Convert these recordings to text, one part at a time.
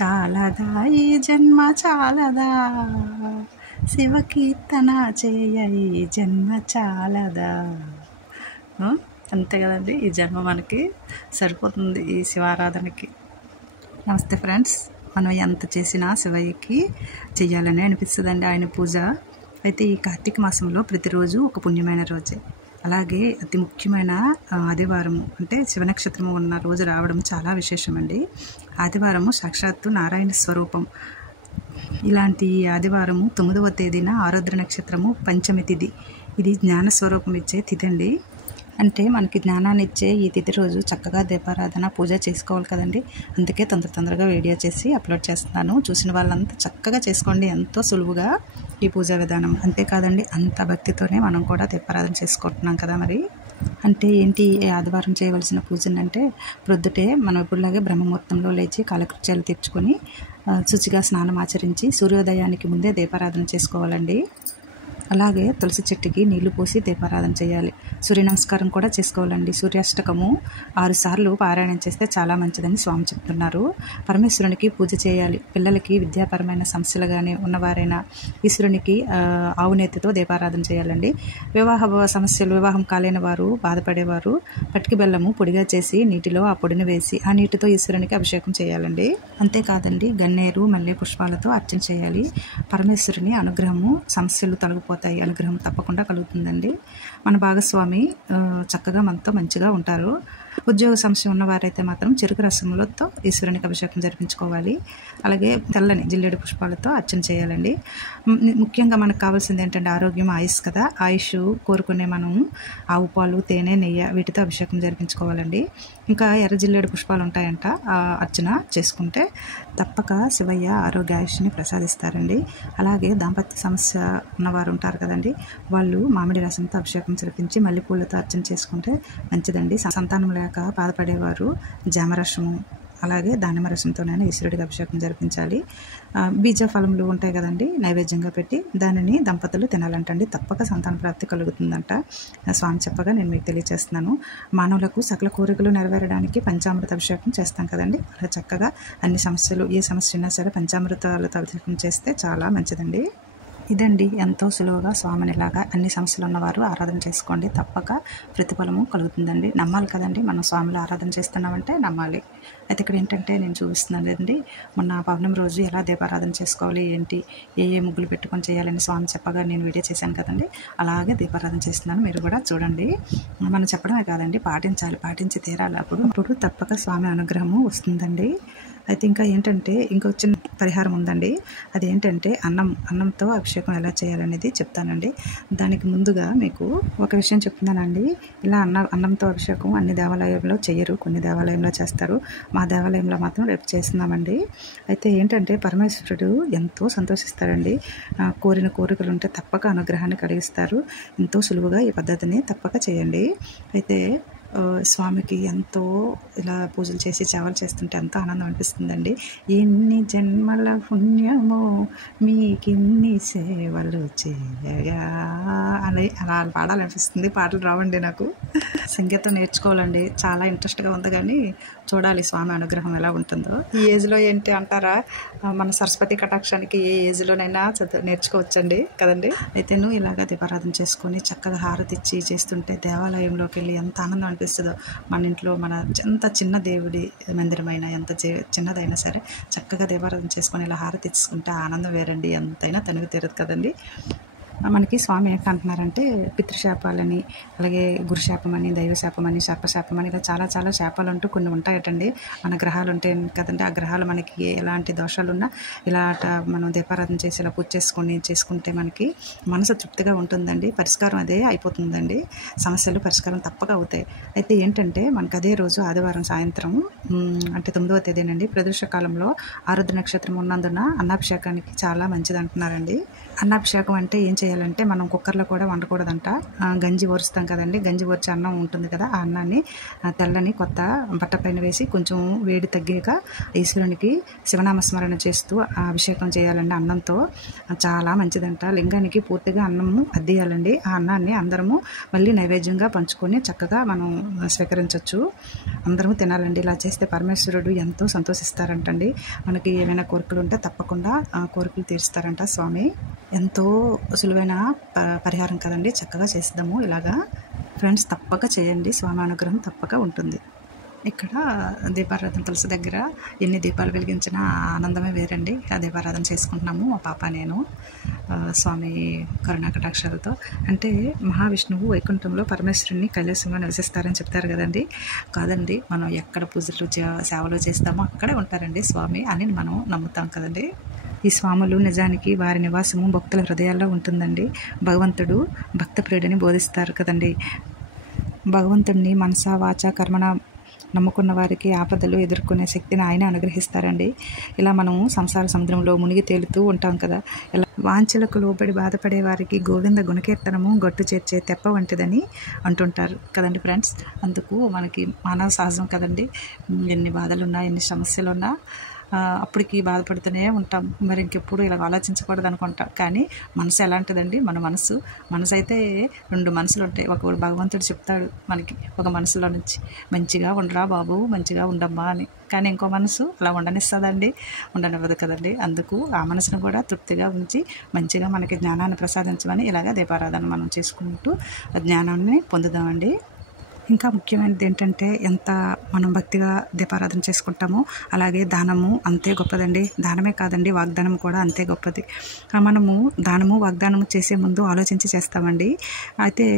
చాలదా ఈ జన్మ చాలదా, శివకీర్తన చేయ ఈ జన్మ చాలదా. అంతే కదండి, ఈ జన్మ మనకి సరిపోతుంది ఈ శివారాధనకి. నమస్తే ఫ్రెండ్స్, మనం ఎంత చేసినా శివయ్యకి చెయ్యాలని అనిపిస్తుందండి ఆయన పూజ. అయితే ఈ కార్తీక మాసంలో ప్రతిరోజు ఒక పుణ్యమైన రోజే. అలాగే అతి ముఖ్యమైన ఆదివారము అంటే శివనక్షత్రము ఉన్న రోజు రావడం చాలా విశేషమండి. ఆదివారము సాక్షాత్తు నారాయణ స్వరూపం. ఇలాంటి ఆదివారము 9వ తేదీన ఆరుద్ర నక్షత్రము పంచమి తిథి. ఇది జ్ఞాన స్వరూపం ఇచ్చే తిథి అండి. అంటే మనకి జ్ఞానాన్ని ఇచ్చే ఈ తిథి రోజు చక్కగా దీపారాధన పూజ చేసుకోవాలి కదండి. అందుకే తొందరగా వీడియో చేసి అప్లోడ్ చేస్తున్నాను. చూసిన వాళ్ళంతా చక్కగా చేసుకోండి, ఎంతో సులువుగా ఈ పూజా విధానం. అంతేకాదండి, అంత భక్తితోనే మనం కూడా దీపారాధన చేసుకుంటున్నాం కదా. మరి అంటే ఏంటి ఆదివారం చేయవలసిన పూజను అంటే, ప్రొద్దుటే మనం ఇప్పుడులాగే బ్రహ్మముహూర్తంలో లేచి కాలకృత్యాలు తీర్చుకొని శుచిగా స్నానం ఆచరించి సూర్యోదయానికి ముందే దీపారాధన చేసుకోవాలండి. అలాగే తులసి చెట్టుకి నీళ్లు పోసి దీపారాధన చేయాలి. సూర్య నమస్కారం కూడా చేసుకోవాలండి. సూర్యాష్టకము 6 సార్లు పారాయణం చేస్తే చాలా మంచిదని స్వామి చెప్తున్నారు. పరమేశ్వరునికి పూజ చేయాలి. పిల్లలకి విద్యాపరమైన సమస్యలు కానీ ఉన్నవారైనా ఈశ్వరునికి ఆవు నేతితో దీపారాధన చేయాలండి. వివాహం కాలేని వారు, బాధపడేవారు పటికి బెల్లము పొడిగా చేసి నీటిలో ఆ పొడిని వేసి ఆ నీటితో ఈశ్వరునికి అభిషేకం చేయాలండి. అంతేకాదండి, గన్నేరు మల్లె పుష్పాలతో అర్చన చేయాలి. పరమేశ్వరుని అనుగ్రహము, సమస్యలు తొలగిపోతాయి, అనుగ్రహం తప్పకుండా కలుగుతుందండి. మన భాగస్వామి చక్కగా మనతో మంచిగా ఉంటారు. ఉద్యోగ సమస్య ఉన్నవారైతే మాత్రం చెరుకు రసములతో ఈశ్వరునికి అభిషేకం జరిపించుకోవాలి. అలాగే తెల్లని జిల్లేడు పుష్పాలతో అర్చన చేయాలండి. ముఖ్యంగా మనకు కావాల్సింది ఏంటంటే ఆరోగ్యం, ఆయుష్ కదా. ఆయుష్ కోరుకునే మనం ఆవు పాలు, తేనె, నెయ్యి వీటితో అభిషేకం జరిపించుకోవాలండి. ఇంకా ఎర్ర జిల్లేడు పుష్పాలు ఉంటాయంట, అర్చన చేసుకుంటే తప్పక శివయ్య ఆరోగ్య ఆయుష్ని ప్రసాదిస్తారండి. అలాగే దాంపత్య సమస్య ఉన్నవారు ఉంటారు కదండి, వాళ్ళు మామిడి రసంతో అభిషేకం జరిపించి మల్లెపూలతో అర్చన చేసుకుంటే మంచిదండి. సంతానం లేక బాధపడేవారు జామరసము అలాగే దానిమ్మ రసంతోనైనా ఈశ్వరుడికి అభిషేకం జరిపించాలి. బీజ ఫలములు ఉంటాయి కదండి, నైవేద్యంగా పెట్టి దానిని దంపతులు తినాలంటండి. తప్పక సంతాన ప్రాప్తి కలుగుతుందంట. స్వామి చెప్పగా నేను మీకు తెలియజేస్తున్నాను. మానవులకు సకల కోరికలు నెరవేరడానికి పంచామృత అభిషేకం చేస్తాం కదండి. అలా చక్కగా అన్ని సమస్యలు, ఏ సమస్య అయినా సరే పంచామృతాలతో అభిషేకం చేస్తే చాలా మంచిదండి. ఇదండి, ఎంతో సులువుగా స్వామినిలాగా అన్ని సమస్యలు ఉన్నవారు ఆరాధన చేసుకోండి. తప్పక ప్రతిఫలము కలుగుతుందండి. నమ్మాలి కదండి, మనం స్వామిని ఆరాధన చేస్తున్నామంటే నమ్మాలి. అయితే ఇక్కడ ఏంటంటే నేను చూపిస్తున్నానండి, మొన్న పౌర్ణమి రోజు ఎలా దీపారాధన చేసుకోవాలి, ఏంటి, ఏ ముగ్గులు పెట్టుకొని చేయాలని స్వామి చెప్పగా నేను వీడియో చేశాను కదండి. అలాగే దీపారాధన చేస్తున్నాను, మీరు కూడా చూడండి. మనం చెప్పడమే కాదండి, పాటించి తీరాలి. అప్పుడు తప్పక స్వామి అనుగ్రహము వస్తుందండి. అయితే ఇంకా ఏంటంటే ఇంకొక చిన్న పరిహారం ఉందండి. అదేంటంటే అన్నంతో అభిషేకం ఎలా చేయాలనేది చెప్తానండి. దానికి ముందుగా మీకు ఒక విషయం చెప్తున్నానండి. ఇలా అన్నంతో అభిషేకం అన్ని దేవాలయంలో చేయరు, కొన్ని దేవాలయంలో చేస్తారు. మా దేవాలయంలో మాత్రం రేపు చేస్తున్నామండి. అయితే ఏంటంటే పరమేశ్వరుడు ఎంతో సంతోషిస్తారండి. కోరిన కోరికలు ఉంటే తప్పక అనుగ్రహాన్ని కలిగిస్తారు. ఎంతో సులువుగా ఈ పద్ధతిని తప్పక చేయండి. అయితే స్వామికి ఎంతో ఇలా పూజలు చేసి సేవలు చేస్తుంటే ఎంతో ఆనందం అనిపిస్తుందండి. ఎన్ని జన్మల పుణ్యమో మీకిన్ని సేవలు చేయగా అలా పాడాలనిపిస్తుంది. పాటలు రావండి నాకు, సంగీతం నేర్చుకోవాలండి, చాలా ఇంట్రెస్ట్గా ఉంది. కానీ చూడాలి స్వామి అనుగ్రహం ఎలా ఉంటుందో. ఈ ఏజ్లో ఏంటి అంటారా, మన సరస్వతి కటాక్షానికి ఏ ఏజ్లోనైనా నేర్చుకోవచ్చండి కదండి. అయితే నువ్వు ఇలాగా దీపారాధన చేసుకొని చక్కగా హారతి ఇచ్చి చేస్తుంటే దేవాలయంలోకి వెళ్ళి ఎంత ఆనందం అనిపిస్తుందో. మన ఇంట్లో ఎంత చిన్న దేవుడి మందిరమైనా, ఎంత చిన్నదైనా సరే చక్కగా దీపారాధన చేసుకొని ఇలా హారతి ఇచ్చుకుంటే ఆనందం వేరండి, ఎంతైనా తనివి తీరదు కదండి. మనకి స్వామి ఏంటంటున్నారంటే పితృశాపాలని, అలాగే గురుశాపమని, దైవశాపమని, సర్పశాపమని, ఇలా చాలా శాపాలు అంటూ కొన్ని ఉంటాయటండి. మన గ్రహాలు ఉంటాయి కదండి, ఆ గ్రహాలు మనకి ఎలాంటి దోషాలున్నా ఇలా మనం దీపారాధన చేసి ఇలా పూజ చేసుకుంటే మనకి మనసు తృప్తిగా ఉంటుందండి. పరిష్కారం అదే అయిపోతుందండి, సమస్యలు పరిష్కారం తప్పక అవుతాయి. అయితే ఏంటంటే మనకు అదే రోజు ఆదివారం సాయంత్రం అంటే 9వ తేదీనండి, ప్రదోష కాలంలో ఆరుద్ర నక్షత్రం ఉన్నందున అన్నాభిషేకానికి చాలా మంచిది అంటున్నారండి. అన్నాభిషేకం అంటే ఏం చేయాలి చేయాలంటే మనం కుక్కర్లో కూడా వండకూడదంట. గంజి ఒరుస్తాం కదండి, గంజి ఒరిచి అన్నం ఉంటుంది కదా, ఆ అన్నాన్ని తెల్లని కొత్త బట్ట పైన వేసి కొంచెం వేడి తగ్గాక ఈశ్వరునికి శివనామస్మరణ చేస్తూ అభిషేకం చేయాలండి అన్నంతో. చాలా మంచిదంట. లింగానికి పూర్తిగా అన్నము అద్దేయాలండి. ఆ అన్నాన్ని అందరము మళ్ళీ నైవేద్యంగా పంచుకొని చక్కగా మనం స్వీకరించవచ్చు. అందరము తినాలండి. ఇలా చేస్తే పరమేశ్వరుడు ఎంతో సంతోషిస్తారంటండి. మనకి ఏమైనా కోరికలు ఉంటే తప్పకుండా ఆ కోరికలు తీరుస్తారంట స్వామి. ఎంతో సులువైన పరిహారం కదండి. చక్కగా చేద్దాము ఇలాగా. ఫ్రెండ్స్ తప్పక చేయండి, స్వామి అనుగ్రహం తప్పక ఉంటుంది. ఇక్కడ దీపారాధన తులసి దగ్గర ఎన్ని దీపాలు వెలిగించినా ఆనందమే వేరండి. ఆ దీపారాధన చేసుకుంటున్నాము మా పాప నేను, స్వామి కరుణాకటాక్షాలతో. అంటే మహావిష్ణువు వైకుంఠంలో పరమేశ్వరుని కైలాసంలో నివసిస్తారని చెప్తారు కదండి. కాదండి, మనం ఎక్కడ పూజలు సేవలు చేస్తామో అక్కడే ఉంటారండి స్వామి అని మనం నమ్ముతాం కదండి. ఈ స్వాములు నిజానికి వారి నివాసము భక్తుల హృదయాల్లో ఉంటుందండి. భగవంతుడు భక్త ప్రియుడిని బోధిస్తారు కదండి. భగవంతుడిని మనసా వాచ కర్మణ నమ్ముకున్న వారికి ఆపదలు ఎదుర్కొనే శక్తిని ఆయన అనుగ్రహిస్తారండి. ఇలా మనం సంసార సముద్రంలో మునిగి తేలుతూ ఉంటాం కదా. ఇలా వాంఛలకు లోబడి బాధపడే వారికి గోవింద గుణకీర్తనము గట్టు చేర్చే తెప్ప వంటిదని అంటుంటారు కదండి ఫ్రెండ్స్. అందుకు మనకి మానవ సహజం కదండి. ఎన్ని బాధలున్నా ఎన్ని సమస్యలున్నా అప్పటికి బాధపడుతూనే ఉంటాం. మరి ఇంకెప్పుడు ఇలా ఆలోచించకూడదు అనుకుంటాం. కానీ మనసు ఎలాంటిదండి, మన మనసు అయితే 2 మనసులు ఉంటాయి. ఒకడు భగవంతుడు చెప్తాడు మనకి ఒక మనసులో నుంచి, మంచిగా ఉండరా బాబు, మంచిగా ఉండమ్మా అని. కానీ ఇంకో మనసు అలా ఉండనిస్తుందండి, ఉండనివ్వదు కదండి. అందుకు ఆ మనసును కూడా తృప్తిగా ఉంచి మంచిగా మనకి జ్ఞానాన్ని ప్రసాదించమని ఇలాగ దీపారాధన మనం చేసుకుంటూ జ్ఞానాన్ని పొందుదామండి. ఇంకా ముఖ్యమైనది ఏంటంటే ఎంత మనం భక్తిగా దీపారాధన చేసుకుంటామో అలాగే దానము అంతే గొప్పదండి. దానమే కాదండి, వాగ్దానం కూడా అంతే గొప్పది. మనము దానము వాగ్దానము చేసే ముందు ఆలోచించి చేస్తామండి. అయితే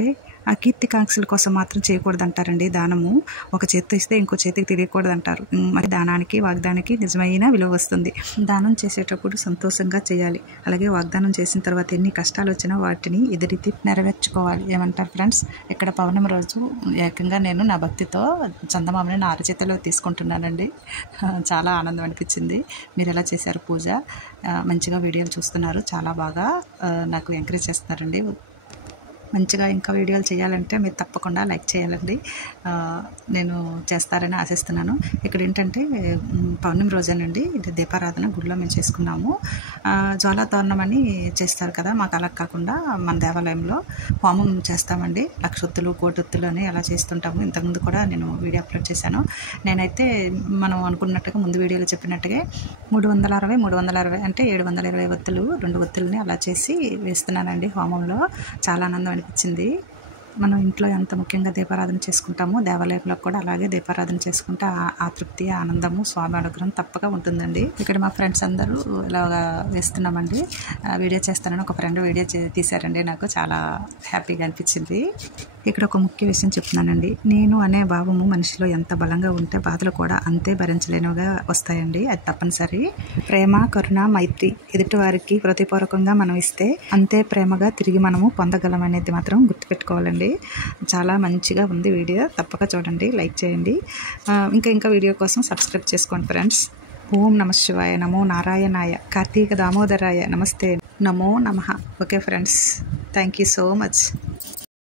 ఆ కీర్తికాంక్షల కోసం మాత్రం చేయకూడదు అంటారండి. దానము ఒక చేతితో ఇస్తే ఇంకో చేతికి తెలియకూడదు అంటారు. మరి దానానికి వాగ్దానానికి నిజమైన విలువ వస్తుంది. దానం చేసేటప్పుడు సంతోషంగా చేయాలి. అలాగే వాగ్దానం చేసిన తర్వాత ఎన్ని కష్టాలు వచ్చినా వాటిని ఎదురీతి నెరవేర్చుకోవాలి. ఏమంటారు ఫ్రెండ్స్? ఇక్కడ పౌర్ణమి రోజు ఏకంగా నేను నా భక్తితో చందమామని నా అరచేతిలో తీసుకుంటున్నానండి. చాలా ఆనందం అనిపించింది. మీరు ఎలా చేశారు పూజ? మంచిగా వీడియోలు చూస్తున్నారు, చాలా బాగా నాకు ఎంకరేజ్ చేస్తున్నారండి. మంచిగా ఇంకా వీడియోలు చేయాలంటే మీరు తప్పకుండా లైక్ చేయాలండి. నేను చేస్తారని ఆశిస్తున్నాను. ఇక్కడ ఏంటంటే పౌర్ణమి రోజేనండి ఇది దీపారాధన గుడిలో మేము చేసుకున్నాము. జ్వాలా తోరణం అని చేస్తారు కదా, మాకు అలా కాకుండా మన దేవాలయంలో హోమం చేస్తామండి. 1,00,000 ఒత్తులు, 1,00,000 ఒత్తులు అని అలా చేస్తుంటాము. ఇంతకుముందు కూడా నేను వీడియో అప్లోడ్ చేశాను. నేనైతే మనం అనుకున్నట్టుగా ముందు వీడియోలో చెప్పినట్టుగా 360 అంటే 720 ఒత్తులు, 2 ఒత్తులని అలా చేసి వేస్తున్నానండి హోమంలో. చాలా ఆనందం అనిపించింది. మనం ఇంట్లో ఎంత ముఖ్యంగా దీపారాధన చేసుకుంటామో దేవాలయంలో కూడా అలాగే దీపారాధన చేసుకుంటే ఆ తృప్తి, ఆనందము, స్వామి అనుగ్రహం తప్పక ఉంటుందండి. ఇక్కడ మా ఫ్రెండ్స్ అందరూ ఇలాగా వేస్తున్నామండి. వీడియో చేస్తానని ఒక ఫ్రెండ్ వీడియో తీశారండి. నాకు చాలా హ్యాపీగా అనిపించింది. ఇక్కడ ఒక ముఖ్య విషయం చెప్తున్నానండి. నేను అనే భావము మనిషిలో ఎంత బలంగా ఉంటే బాధలు కూడా అంతే భరించలేనివిగా వస్తాయండి. అది తప్పనిసరి. ప్రేమ, కరుణ, మైత్రి ఎదుటి వారికి ప్రతిపూర్వకంగా మనం ఇస్తే అంతే ప్రేమగా తిరిగి మనము పొందగలం అనేది మాత్రం గుర్తుపెట్టుకోవాలండి. చాలా మంచిగా ఉంది వీడియో. తప్పక చూడండి, లైక్ చేయండి. ఇంకా వీడియో కోసం సబ్స్క్రైబ్ చేసుకోండి ఫ్రెండ్స్. ఓం నమః శివాయ, నమో నారాయణాయ, కార్తీక దామోదరాయ నమస్తే, నమో నమః. Okay friends, thank you so much.